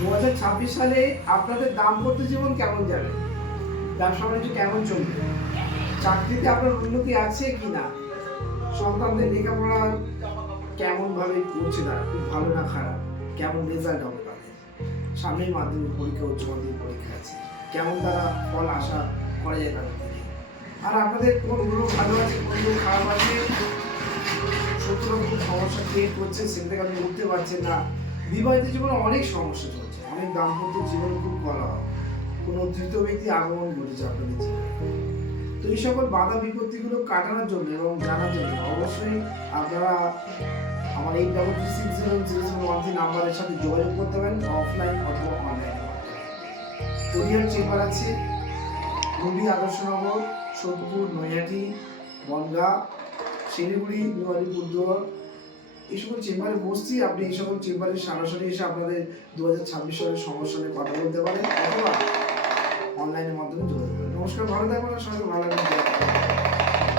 2026 সালে আপনাদের দাম্পত্য জীবন কেমন যাবে? ব্যবসা বাণিজ্য কেমন চলবে? চাকরিতে আপনার উন্নতি আছে কি না? সন্তানদের লেখাপড়া কেমন ভাবে করছে তারা? খুব ভালো না খারাপ? কেমন রেজাল্ট হবে তাদের? সামনেই মাধ্যমিক পরীক্ষা, উচ্চ মাধ্যমিক পরীক্ষা আছে। কেমন তারা ফল আশা করা যায় তাদের থেকে? আর আপনাদের কোনগুলো ভালো আছে, কোনগুলো খারাপ আছে? 70 রকম সমস্যা ক্রিয়েট করছে, সেখান থেকে আপনি উঠতে পারছেন না। বিবাহিত জীবনে অনেক সমস্যা চলছে, অনেক দাম্পত্য জীবন খুব কলহ, কোনো তৃতীয় ব্যক্তি আগমন ঘটেছে আপনাদের জীবনে। তো এই সকল বাধা বিপত্তিগুলো কাটানোর জন্য এবং জানার জন্য অবশ্যই আপনারা আমার 83600001 নাম্বারের সাথে যোগাযোগ করতে পারেন, অফলাইন অথবা অনলাইনে। তরিয়ার চেম্বার আছে রবি আদর্শনগর, সোদপুর, নৈহাটি, বনগাঁ, শিলিগুড়ি, নিউ আলিপুরদুয়ার, এই সকল চেম্বারে বসছি। আপনি এই সকল চেম্বারে সরাসরি এসে আপনাদের 2026 সালের সমস্যা নিয়ে কথা বলতে পারেন অথবা অনলাইনের মাধ্যমে যোগাযোগ করেন। নমস্কার, ভালো থাকবেন, সবাই ভালো থাকবেন।